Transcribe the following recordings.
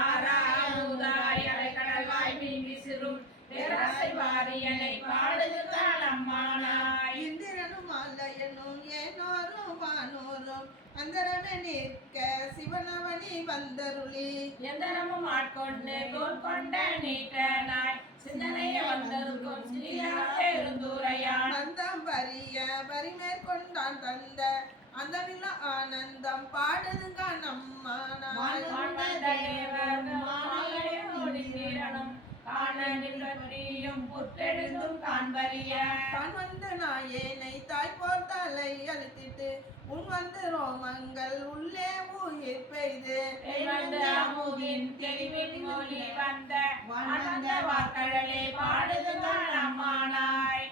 ஆறாமுதாய் அலைக்கடல்வாய் மீங்கி சிறும் பேராசை வாரியனை பாடுதுதான் அம்மானாய். இந்திரனும் அல்லையனும் ஏனோரும் வானோரும் அந்தரமே நிற்க சிவனவனி வந்தருளி எந்தரமும் ஆட்கொண்டு கோல் கொண்ட நீட்டனாய் சிந்தனையை வந்தருக்கும் பெருந்துரையான் அந்தம் பரிய பரிமேற்கொண்டான் தந்த அந்தமில்ல ஆனந்தம் பாடுதுங்க நம்மானாய். தான் வந்த நாயேனை தாய் போர் தலை அழுத்திட்டு உன் வந்து ரோமங்கள் உள்ளே உயிர் பெய்து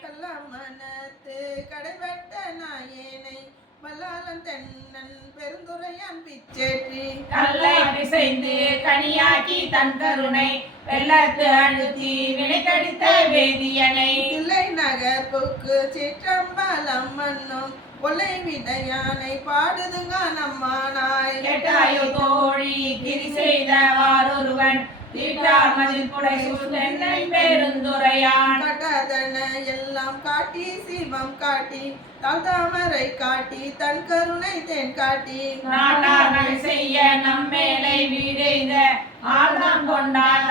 கள்ளமனத்து கடைபெற்ற நாயேனை வல்லாளன் தென்னன் பெருந்துரையான் பிச்சேற்றி கல்லை பிசைந்து கனியாக்கி தன் கருணை வெள்ளத்து அழுத்தி வினைக்கடித்த வேதியனை தில்லை நகர்ப்புக்கு சிற்றம்பலம் மண்ணும் கொள்ளை விடையானை பாடுதுங்க நம்மானாய். கேட்டாயோ தோழி கிரி செய்தவாரொருவன் தீட்டார் மதில் புடை சூழ்ந்தென்னை பெருந்துரையான் கட்டதன எல்லாம் காட்டி சிவம் காட்டி தாமரை காட்டி தன் கருணை தென் காட்டி நாட்டார்கள் செய்ய நம்மேலை வீடெய்த ஆழ்தான் கொண்டாட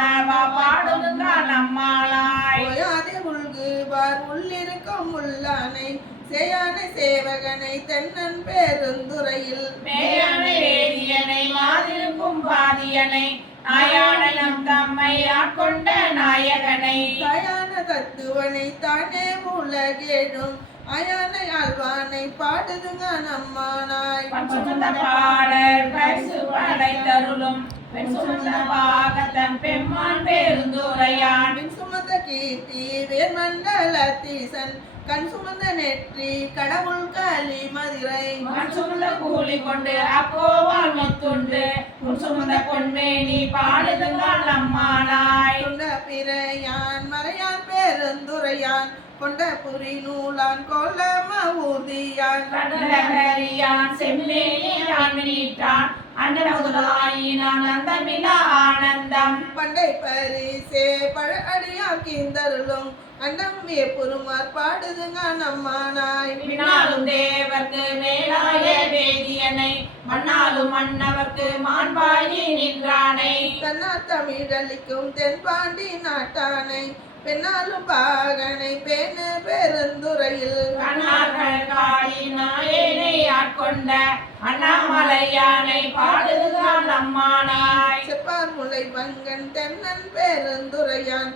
பாடுதுங்க நம்மாளாய். ஓயாதே உள்குவார் உள்ளிருக்கும் உள்ளானை சேயானை சேவகனை தென்னன் பெருந்துரையில் மேயான வேதியனை மாதிருக்கும் பாதியனை நாயான நம் தம்மை ஆட்கொண்ட நாயகனை தயான தத்துவனை தானே உலகேடும் அயானை ஆழ்வானை பாடுதுங்க நம்மானாய். சுமந்த பாடல் பரிசு படைத்தருளும் பெண் சுமந்த பாகத்தன் பெம்மான் பெருந்துரையான் சுமந்த கீர்த்தி வேர்மண்டலத்தீசன் கண் சுமந்த நெற்றி கடவுள் களி மதுரை மண் சுமந்த கூலி கொண்டு அப்போவால் முத்துண்டு உன் சுமந்த பொன்மேனி பாடுதுங்க நம்மானாய். கொண்ட பிறையான் மறையான் பெருந்துரையான் கொண்ட புரி நூலான் கோலம ஊர்தியான் கடலகரியான் செம்மேனியான் நீட்டான் அண்டனமுதலாயினான் அந்தமிலா ஆனந்தம் பண்டை பரிசே பழ அடியாக்கிந்தருளும் அண்டம் ஏப்புருமார் பாடுதுங்க நம்மானாய். வினாலும் தேவர்க்கு மேலாய வேதியனை மண்ணாலும் மன்னவர்க்கு மாண்பாயி நின்றானை தன்னார் தமிழளிக்கும் தென்பாண்டி நாட்டானை பெண்ணாலும் பாகனை பேணு பெருந்துரையில் கண்ணார்கள் காடி நாயனை ஆட்கொண்ட அண்ணாமலையானை பாடுதுதான் நம்மானாய். செப்பார் முளை பங்கன் தென்னன் பெருந்துரையான்